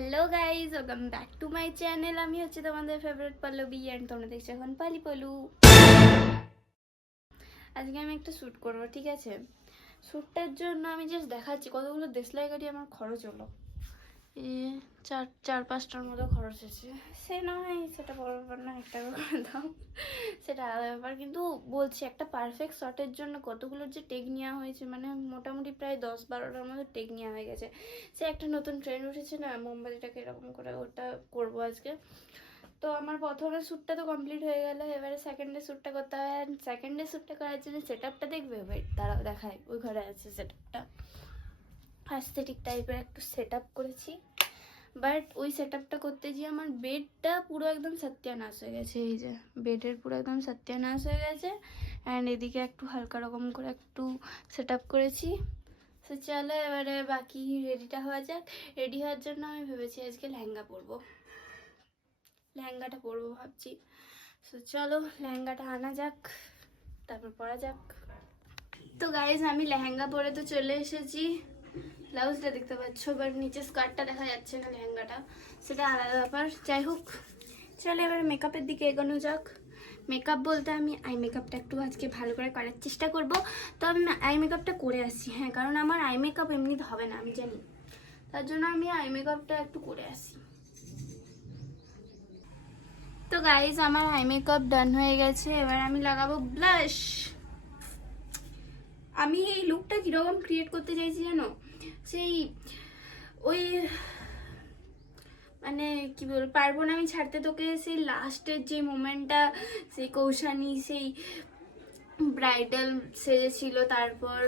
Hello guys, welcome back to my channel. আমি হচ্ছে তোমাদের ফেভারিট পল্লবী অ্যান্ড তোমরা দেখছো এখন পালি পলু। আজকে আমি একটা শ্যুট করবো, ঠিক আছে? শ্যুটটার জন্য আমি জাস্ট দেখাচ্ছি কতগুলো দেশলাই গাড়ি আমার খরচ হলো। চার পাঁচটার মতো খরচ হয়েছে। সে নয়, সেটা বড় ব্যাপার না, 1 টাকা করে দাও, সেটা আলাদা ব্যাপার। কিন্তু বলছি একটা পারফেক্ট শটের জন্য কতগুলো যে টেক নেওয়া হয়েছে, মানে মোটামুটি প্রায় 10-12টার মতো টেক নেওয়া হয়ে গেছে। সে একটা নতুন ট্রেন্ড উঠেছে না, মোমবাতিটাকে এরকম করে, ওটা করবো আজকে। তো আমার প্রথমে শ্যুটটা তো কমপ্লিট হয়ে গেল, এবারে সেকেন্ডে শ্যুটটা করতে হবে। অ্যান্ড সেকেন্ডে শ্যুটটা করার জন্য সেট আপটা দেখবে, ওয়েট তারাও দেখায়, ওই ঘরে আছে সেট আপটা। অ্যাস্থেটিক টাইপের একটু সেট আপ করেছি, বাট ওই সেট আপটা করতে গিয়ে আমার বেডটা পুরো একদম সত্যানাশ হয়ে গেছে। এই যে বেডের পুরো একদম সত্যানাশ হয়ে গেছে। অ্যান্ড এদিকে একটু হালকা রকম করে একটু সেট আপ করেছি। তো চলো এবারে বাকি রেডিটা হওয়া যাক। রেডি হওয়ার জন্য আমি ভেবেছি আজকে লেহেঙ্গা পরবো, লেহেঙ্গাটা পরবো ভাবছি। তো চলো লেহেঙ্গাটা আনা যাক, তারপর পরা যাক। তো গাইজ আমি লেহেঙ্গা পরে তো চলে এসেছি। ব্লাউজটা দেখতে পাচ্ছ, বাট নিচে স্কার্টটা দেখা যাচ্ছে না, লেহেঙ্গাটা সেটা আলাদা ব্যাপার। যাই হোক, চলো এবার মেকআপের দিকে এগোনো যাক। মেকআপ বলতে আমি আই মেকআপটা একটু আজকে ভালো করে করার চেষ্টা করব। তো আমি আই মেকআপটা করে আসি, হ্যাঁ, কারণ আমার আই মেকআপ এমনিতে হবে না আমি জানি, তার জন্য আমি আই মেকআপটা একটু করে আসি। তো গাইজ আমার আই মেকআপ ডান হয়ে গেছে, এবার আমি লাগাবো ব্লাশ। আমি এই লুকটা কীরকম ক্রিয়েট করতে চাইছি জানো, সেই ওই মানে কি বলবো, পারবো না আমি ছাড়তে তোকে, সেই লাস্টের যে মোমেন্টটা, সেই কৌশানী সেই ব্রাইডাল সেজেছিল, তারপর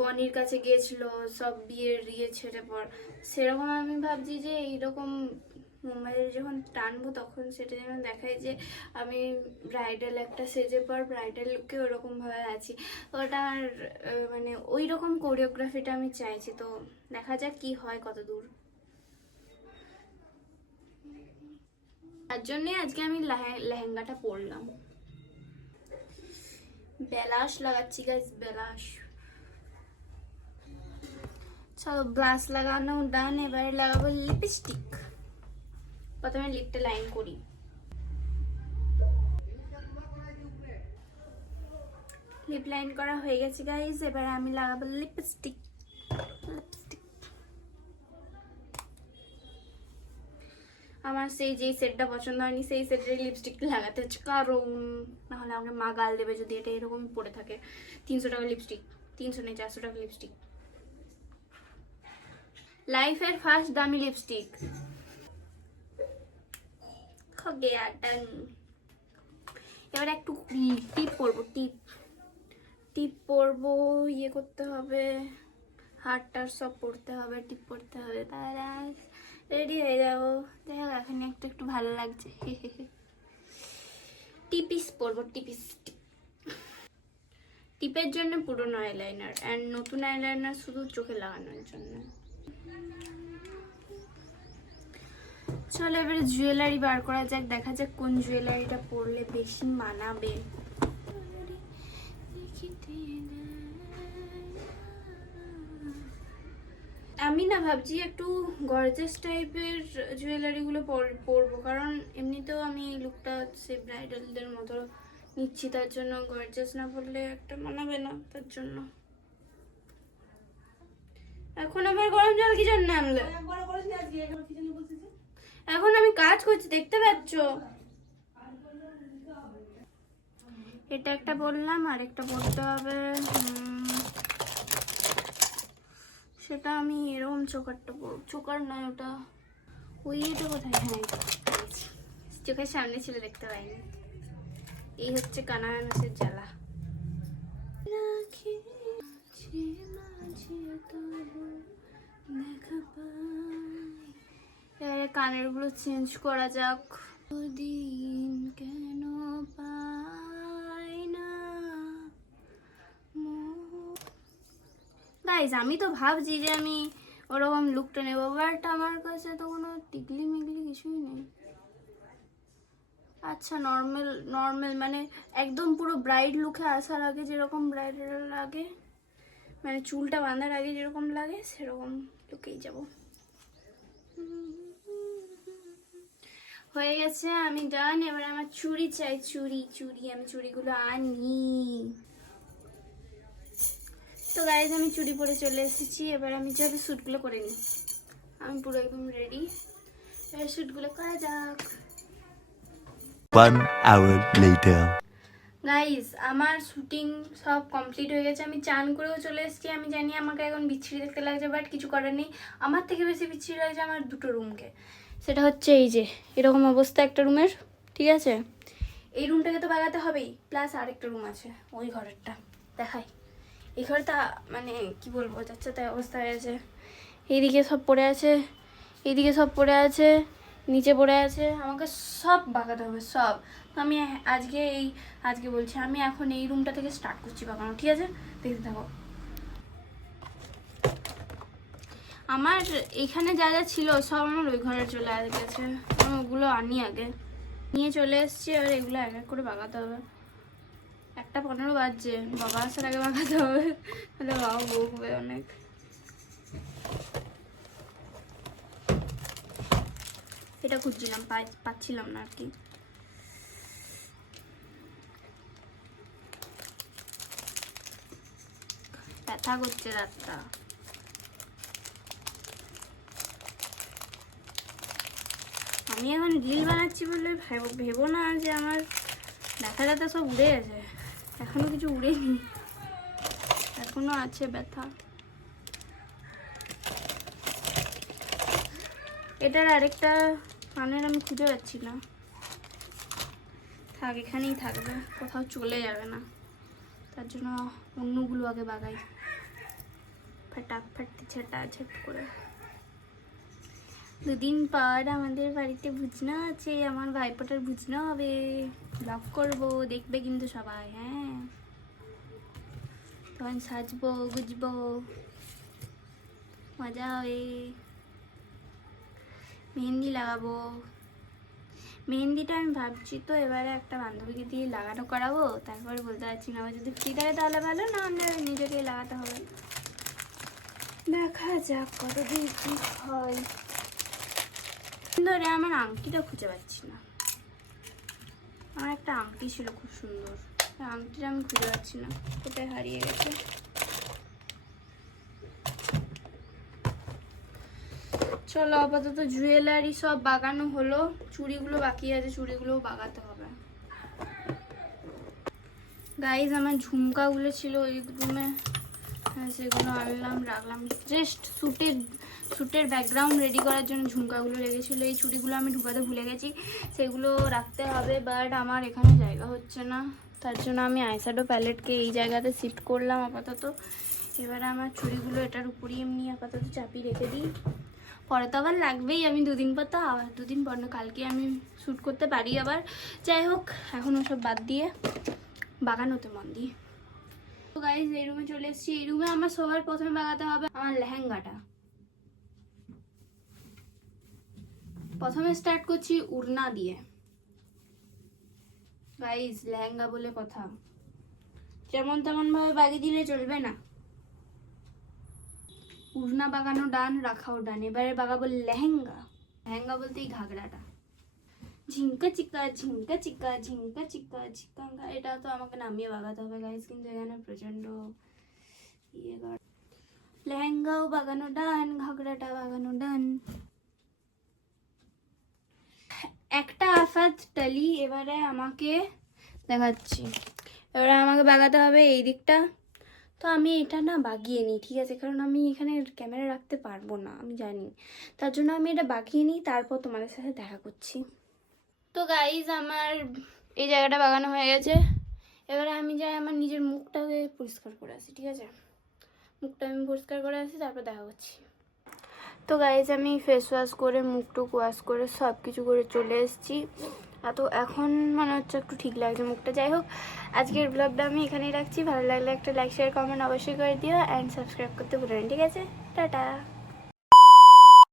বনির কাছে গিয়েছিল সব বিয়ের ছেড়ে পর, সেরকম আমি ভাবছি যে এইরকম মোবাইলে যখন টানবো তখন সেটা যেন দেখায় যে আমি ব্রাইডাল একটা সেজে পর ব্রাইডাল লুকে ওরকমভাবে আছি। ওটার মানে ওই রকম কোরিওগ্রাফিটা আমি চাইছি। তো দেখা যাক কি হয়, কত দূর। তার জন্যে আজকে আমি লেহেঙ্গাটা পরলাম। বেলাশ লাগাচ্ছি গাইস, বেলাশ। চলো ব্লাশ লাগানো ডান, এবারে লাগাবো লিপস্টিক। প্রথমে লিপটা লাইন করি। লিপ লাইন করা হয়ে গেছে গাইস, এবারে আমি লাগাবো লিপস্টিক। আমার সেই যে সেটটা পছন্দ হয়নি, সেই সেটের লিপস্টিকটা লাগাতে হচ্ছে, কারণ নাহলে আমাকে মা গাল দেবে যদি এটা এরকম পড়ে থাকে। 300 টাকা লিপস্টিক, 300 নেই 400 টাকা লিপস্টিক, লাইফের ফার্স্ট দামি লিপস্টিক। এবার একটু টিপ পরবো, টিপ পরবো, ইয়ে করতে হবে, হারটার সব পরতে হবে, টিপ পরতে হবে, তাহলে রেডি হয়ে যাবো। দেখো এখন একটু ভালো লাগছে। টিপিস পরবো, টিপের জন্য পুরনো আইলাইনার, অ্যান্ড নতুন আইলাইনার শুধু চোখে লাগানোর জন্য। চলো এবারে জুয়েলারি বার করা যাক, দেখা যাক কোন জুয়েলারিটা পরলে বেশি মানাবে। আমি না ভাবছি একটু গর্জাস টাইপের জুয়েলারিগুলো পরবো, কারণ এমনিতেও আমি এই লুকটা সে ব্রাইডালদের মতো নিচ্ছি, তার জন্য গর্জাস না পরলে একটা মানাবে না, তার জন্য। এখন আবার গরম জল কি জন্য আনলে? এখন আমি কাজ করছি, দেখতে পাচ্ছ। এটা একটা বললাম, আরেকটা বলতে হবে, সেটা আমি এরকম চোকারটা পরব, চোকার নয় ওটা, ওই এটা কোথায়, হ্যাঁ চোখের সামনে ছিল দেখতে পাইনি। এই হচ্ছে কানামাছের জ্বালা। এবারে কানের গুলো চেঞ্জ করা যাক। দিন কেন পাই না গাইজ, আমি তো ভাবছি যে আমি ওরকম লুকটা নেবো, বাট আমার কাছে তো কোনো টিকলি মিগলি কিছুই নেই। আচ্ছা নর্মাল মানে একদম পুরো ব্রাইড লুকে আসার আগে যেরকম ব্রাইডাল লাগে, মানে চুলটা বাঁধার আগে যেরকম লাগে সেরকম লুকেই যাব। হয়ে গেছে, আমি ডান। এবার আমার চুড়ি চাই, চুড়ি চুড়ি, আমি চুড়িগুলো আনি। তো গাইজ আমি চুড়ি পরে চলে এসেছি। এবার আমি যাবে শ্যুটগুলো করে নিই। আমি পুরো একদম রেডি, এবার শ্যুটগুলো করা যাক। 1 hour later. গাইজ আমার শুটিং সব কমপ্লিট হয়ে গেছে, আমি চান করেও চলে এসেছি। আমি জানি আমাকে এখন বিচ্ছিরি দেখতে লাগছে, বাট কিছু করার নেই। আমার থেকে বেশি বিচ্ছিরি লাগছে আমার দুটো রুমকে। সেটা হচ্ছে এই যে এরকম অবস্থা একটা রুমের, ঠিক আছে? এই রুমটাকে তো বাগাতে হবেই, প্লাস আরেকটা রুম আছে ওই ঘরেরটা দেখাই। এই ঘরটা মানে কি বলবো, যাচ্ছে তাই অবস্থা হয়ে আছে। এইদিকে সব পড়ে আছে, এইদিকে সব পড়ে আছে, নিচে পড়ে আছে, আমাকে সব বাগাতে হবে সব। তো আমি আজকে বলছি, আমি এখন এই রুমটা থেকে স্টার্ট করছি বাগানো, ঠিক আছে? দেখতে থাকো। আমার এখানে যা যা ছিল সব আমার ওই ঘরে চলে গেছে, আমি ওগুলো আনি আগে, নিয়ে চলে এসেছি। এবার এগুলো এক এক করে বাগাতে হবে। 1:15 বাজছে, বাবা আসার আগে বাগাতে হবে, তাহলে বাবা বকবে অনেক। এটা খুঁজছিলাম, পাচ্ছিলাম না আর কি। ব্যথা করছে রাতটা। আমি এখন রিল বানাচ্ছি বলে ভেবো না যে আমার ব্যথা ব্যথা সব উড়ে গেছে। এখনো কিছু উড়েনি, এখনো আছে ব্যথা। এটার আরেকটা কানের আমি খুঁজে পাচ্ছি না, থাক এখানেই থাকবে, কোথাও চলে যাবে না। তার জন্য অন্যগুলো আগে বাগাই, ফাটাফাট ঝাট করে। 2 দিন পর আমাদের বাড়িতে ভুজনা আছে, আমার ভাইপোটার ভুজনা হবে, ব্লগ করবো, দেখবে কিন্তু সবাই। হ্যাঁ, তখন সাজবো গুজবো, মজা হবে। মেহেন্দি লাগাবো, মেহেন্দিটা আমি ভাবছি তো এবারে একটা বান্ধবীকে দিয়ে লাগানো করাবো, তারপরে বলতে পারছি না, যদি ফ্রি থাকে তাহলে ভালো, না হলে নিজেকে লাগাতে হবে। দেখা যাক কতদিন কি হয়। ধরে আমার আংটিটা খুঁজে পাচ্ছি না, আমার একটা আংটি ছিল খুব সুন্দর, আংটিটা আমি খুঁজে পাচ্ছি না, কোথায় হারিয়ে গেছে। চলো আপাতত জুয়েলারি সব বাগানো হলো, চুড়িগুলো বাকি আছে, চুড়িগুলোও বাগাতে হবে। গাইজ আমার ঝুমকাগুলো ছিল ওই রুমে, সেগুলো আনলাম রাখলাম। জাস্ট শ্যুটের ব্যাকগ্রাউন্ড রেডি করার জন্য ঝুমকাগুলো লেগেছিলো। এই চুড়িগুলো আমি ঢুকাতে ভুলে গেছি, সেগুলো রাখতে হবে, বাট আমার এখানে জায়গা হচ্ছে না। তার জন্য আমি আইশ্যাডো প্যালেটকে এই জায়গাতে শিফট করলাম আপাতত। এবারে আমার চুড়িগুলো এটার উপরই এমনি আপাতত চাপিয়ে রেখে দিই, পরে তো আবার লাগবেই। আমি 2 দিন পর, তো আবার 2 দিন পর না, কালকে আমি শ্যুট করতে পারি আবার। যাই হোক, এখন ওসব বাদ দিয়ে বাগানোতে মন দিই। তো গাইজ এই রুমে চলে এসেছি। এই রুমে আমার সবার প্রথমে বাগাতে হবে আমার লেহেঙ্গাটা। প্রথমে স্টার্ট করছি উড়না দিয়ে। গাইজ লেহেঙ্গা বলে কথা, যেমন তেমন ভাবে বাগিয়ে দিলে চলবে না। উড়না বাগানো ডান, রাখাও ডান। এবারে বাগাবো লেহেঙ্গা। লেহেঙ্গা বলতে এই ঘাগরাটা, ঝিঙ্কা চিকা ঝিঙ্কা চিকা ঝিঙ্কা চিকা ঝিঙ্কা। এটা তো আমাকে নামিয়ে বাগাতে হবে গাইজ, কিন্তু এখানে প্রচন্ড লেহেঙ্গাও বাগানো ডান, ঘাগরাটা বাগানো ডান। একটা আফাত টালি এবারে আমাকে দেখাচ্ছি। এবারে আমাকে বাগাতে হবে এই দিকটা। তো আমি এটা না বাগিয়ে নিই, ঠিক আছে? কারণ আমি এখানে ক্যামেরা রাখতে পারবো না, আমি জানি। তার জন্য আমি এটা বাগিয়ে নিই, তারপর তোমাদের সাথে দেখা করছি। তো গাইজ আমার এই জায়গাটা বাগানো হয়ে গেছে। এবারে আমি যাই আমার নিজের মুখটাকে পরিষ্কার করে আসি, ঠিক আছে? মুখটা আমি পরিষ্কার করে আসি, তারপর দেখা করছি। তো গাইজ আমি ফেস ওয়াশ করে, মুখটুক ওয়াশ করে, সব কিছু করে চলে এসেছি। তো এখন মনে হচ্ছে একটু ঠিক লাগছে মুখটা। যাই হোক, আজকের ব্লগটা আমি এখানেই রাখছি। ভালো লাগলে একটা লাইক শেয়ার কমেন্ট অবশ্যই করে দিও, অ্যান্ড সাবস্ক্রাইব করতে ভুলো না, ঠিক আছে? টাটা।